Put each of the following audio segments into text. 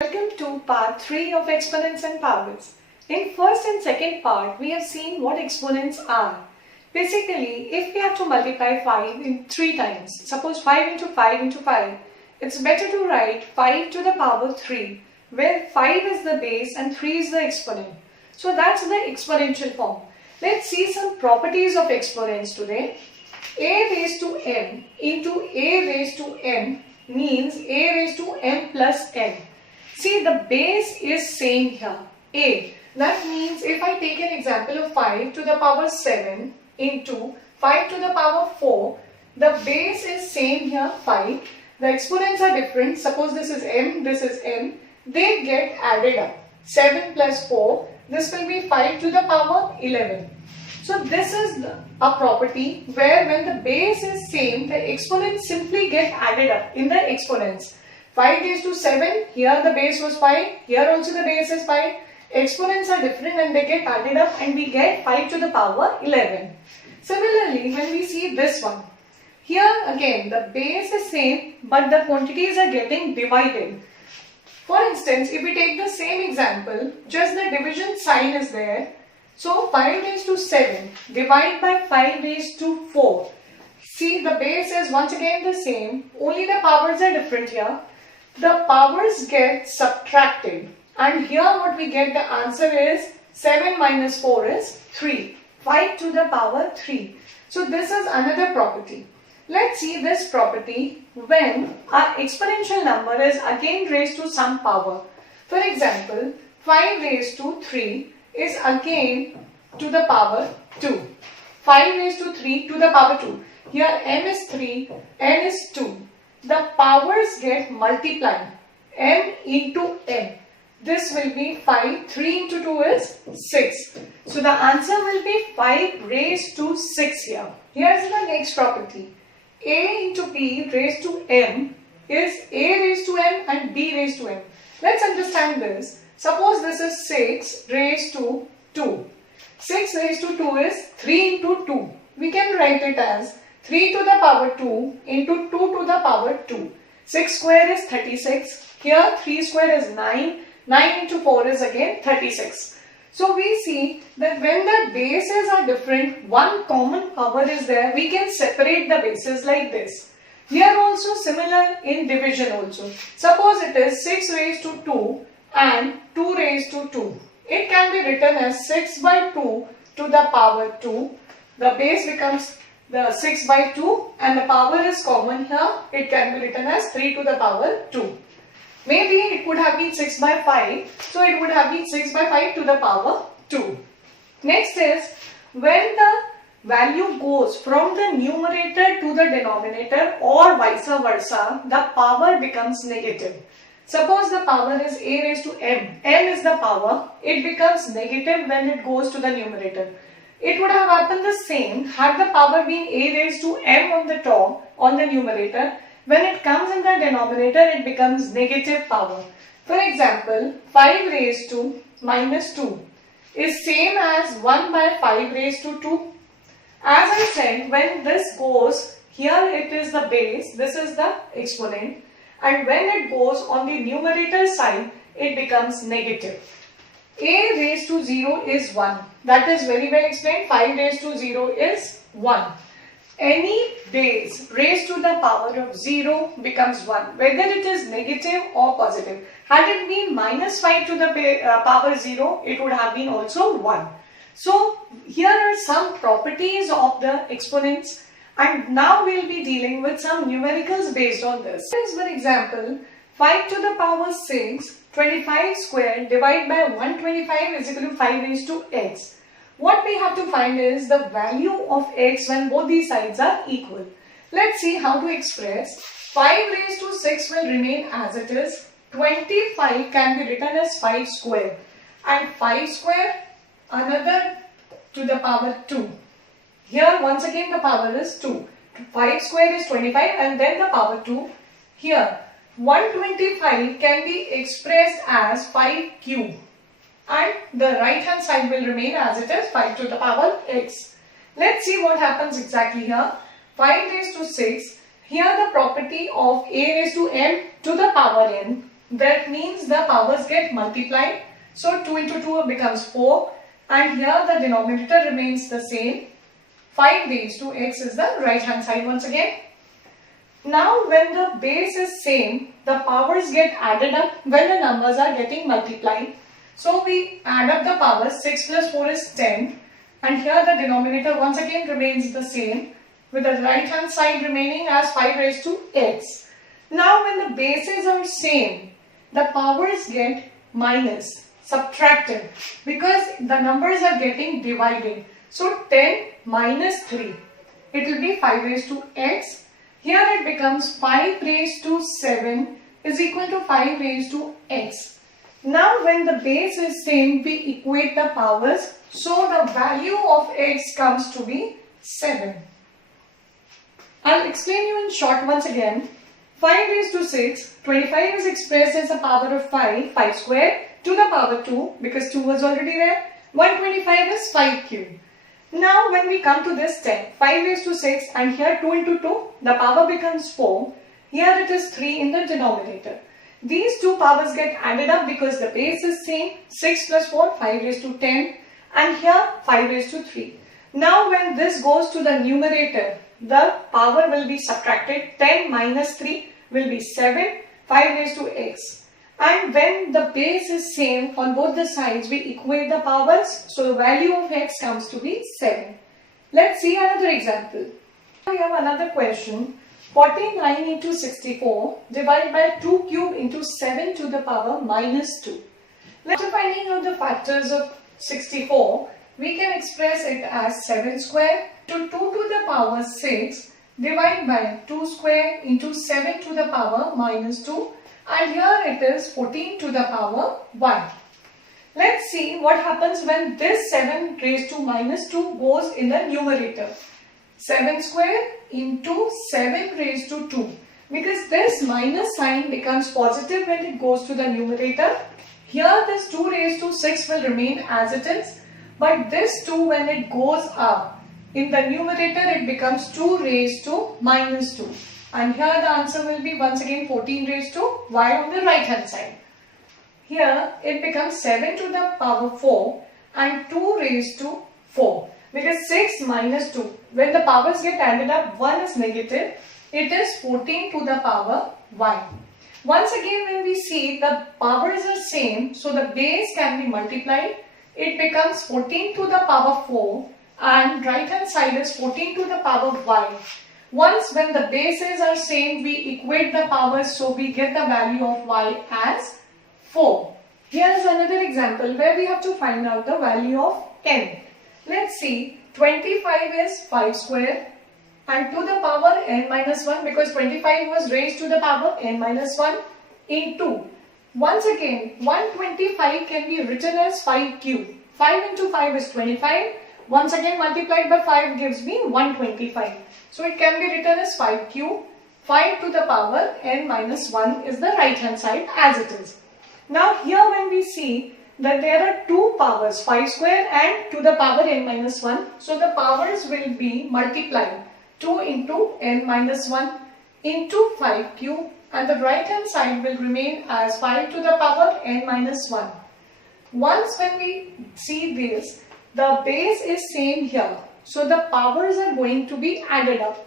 Welcome to part 3 of exponents and powers. In first and second part, we have seen what exponents are. Basically, if we have to multiply 5 in 3 times, suppose 5 into 5 into 5, it's better to write 5 to the power 3, where 5 is the base and 3 is the exponent. So that's the exponential form. Let's see some properties of exponents today. A raised to m into a raised to m means a raised to m plus n. See, the base is same here, a. That means if I take an example of 5 to the power 7 into 5 to the power 4, the base is same here, 5. The exponents are different. Suppose this is m, this is n. They get added up. 7 plus 4, this will be 5 to the power 11. So this is a property where when the base is same, the exponents simply get added up in the exponents. 5 raised to 7, here the base was 5, here also the base is 5. Exponents are different and they get added up and we get 5 to the power 11. Similarly, when we see this one, here again the base is same but the quantities are getting divided. For instance, if we take the same example, just the division sign is there. So 5 raised to 7 divided by 5 raised to 4. See, the base is once again the same, only the powers are different here. The powers get subtracted and here what we get, the answer is 7 minus 4 is 3. 5 to the power 3. So this is another property. Let's see this property when our exponential number is again raised to some power. For example, 5 raised to 3 is again to the power 2. 5 raised to 3 to the power 2. Here m is 3, n is 2. The powers get multiplied. M into n. This will be 5. 3 into 2 is 6. So the answer will be 5 raised to 6 here. Here's the next property. A into b raised to m is a raised to m and b raised to m. Let's understand this. Suppose this is 6 raised to 2. 6 raised to 2 is 3 into 2. We can write it as 3 to the power 2 into 2 to the power 2. 6 square is 36. Here 3 square is 9. 9 into 4 is again 36. So we see that when the bases are different, one common power is there. We can separate the bases like this. Here also similar in division also. Suppose it is 6 raised to 2 and 2 raised to 2. It can be written as 6 by 2 to the power 2. The base becomes the 6 by 2 and the power is common here. It can be written as 3 to the power 2. Maybe it could have been 6 by 5. So it would have been 6 by 5 to the power 2. Next is when the value goes from the numerator to the denominator or vice versa, the power becomes negative. Suppose the power is a raised to m. M is the power. It becomes negative when it goes to the numerator. It would have happened the same had the power been a raised to m on the top, on the numerator. When it comes in the denominator, it becomes negative power. For example, 5 raised to minus 2 is same as 1 by 5 raised to 2. As I said, when this goes, here it is the base, this is the exponent, and when it goes on the numerator side, it becomes negative. A raised to 0 is 1. That is very well explained. 5 raised to 0 is 1. Any base raised to the power of 0 becomes 1, whether it is negative or positive. Had it been minus 5 to the power 0, it would have been also 1. So here are some properties of the exponents, and now we will be dealing with some numericals based on this. For example, 5 to the power 6, 25 squared divided by 125 is equal to 5 raised to x. What we have to find is the value of x when both these sides are equal. Let's see how to express. 5 raised to 6 will remain as it is. 25 can be written as 5 square. And 5 square, another to the power 2. Here once again the power is 2. 5 square is 25 and then the power 2. Here 125 can be expressed as 5 cube. And the right hand side will remain as it is, 5 to the power x. Let's see what happens exactly here. 5 raised to 6. Here the property of a raised to m to the power n. That means the powers get multiplied. So 2 into 2 becomes 4. And here the denominator remains the same. 5 raised to x is the right hand side once again. Now when the base is same, the powers get added up when the numbers are getting multiplied. So we add up the powers. 6 plus 4 is 10. And here the denominator once again remains the same, with the right hand side remaining as 5 raised to x. Now when the bases are same, the powers get minus, subtracted, because the numbers are getting divided. So 10 minus 3, it will be 5 raised to x. Here it becomes 5 raised to 7 is equal to 5 raised to x. Now when the base is same, we equate the powers. So the value of x comes to be 7. I'll explain you in short once again. 5 raised to 6, 25 is expressed as a power of 5, 5 squared to the power 2 because 2 was already there. 125 is 5 cubed. Now when we come to this step, 5 raised to 6 and here 2 into 2, the power becomes 4. Here it is 3 in the denominator. These two powers get added up because the base is same. 6 plus 4, 5 raised to 10 and here 5 raised to 3. Now when this goes to the numerator, the power will be subtracted. 10 minus 3 will be 7, 5 raised to x. And when the base is same on both the sides, we equate the powers. So the value of x comes to be 7. Let's see another example. We have another question. 49 into 64 divided by 2 cube into 7 to the power minus 2. After finding out the factors of 64, we can express it as 7 square to 2 to the power 6 divided by 2 square into 7 to the power minus 2, and here it is 14 to the power 1. Let's see what happens when this 7 raised to minus 2 goes in the numerator. 7 square into 7 raised to 2, because this minus sign becomes positive when it goes to the numerator. Here this 2 raised to 6 will remain as it is, but this 2 when it goes up in the numerator it becomes 2 raised to minus 2, and here the answer will be once again 14 raised to y on the right hand side. Here it becomes 7 to the power 4 and 2 raised to 4, because 6 minus 2, when the powers get added up, 1 is negative, it is 14 to the power y. Once again when we see the powers are same, so the base can be multiplied. It becomes 14 to the power 4 and right hand side is 14 to the power y. Once when the bases are same, we equate the powers, so we get the value of y as 4. Here is another example where we have to find out the value of n. Let's see, 25 is 5 square and to the power n minus 1, because 25 was raised to the power n minus 1 into. Once again, 125 can be written as 5 cubed. 5 into 5 is 25. Once again multiplied by 5 gives me 125. So it can be written as 5 cubed. 5 to the power n minus 1 is the right hand side as it is. Now here when we see that there are two powers, 5 square and to the power n minus 1. So the powers will be multiplied. 2 into n minus 1 into 5 cube, and the right hand side will remain as 5 to the power n minus 1. Once when we see this, the base is same here. So the powers are going to be added up.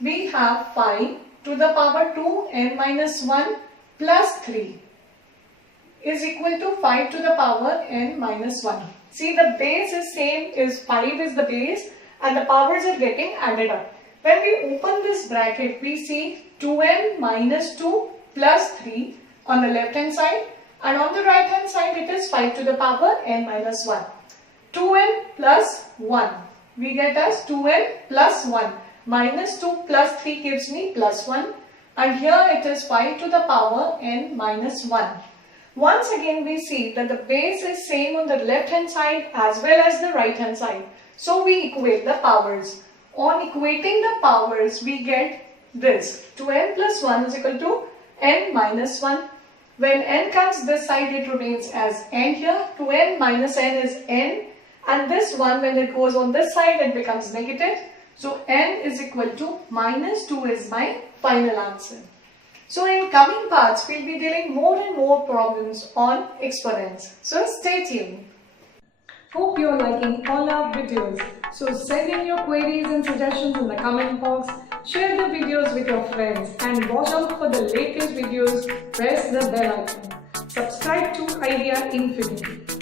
We have 5 to the power 2 n minus 1 plus 3 is equal to 5 to the power n minus 1. See, the base is same, is 5 is the base and the powers are getting added up. When we open this bracket, we see 2n minus 2 plus 3 on the left hand side, and on the right hand side it is 5 to the power n minus 1. 2n plus 1, we get as 2n plus 1, minus 2 plus 3 gives me plus 1, and here it is 5 to the power n minus 1. Once again we see that the base is same on the left hand side as well as the right hand side. So we equate the powers. On equating the powers, we get this. 2n plus 1 is equal to n minus 1. When n comes this side, it remains as n here. 2n minus n is n. and this one, when it goes on this side, it becomes negative. So n is equal to minus 2 is my final answer. So in coming parts, we'll be dealing more and more problems on exponents. So stay tuned. Hope you're liking all our videos. So send in your queries and suggestions in the comment box. Share the videos with your friends and watch out for the latest videos. Press the bell icon. Subscribe to Idea Infinity.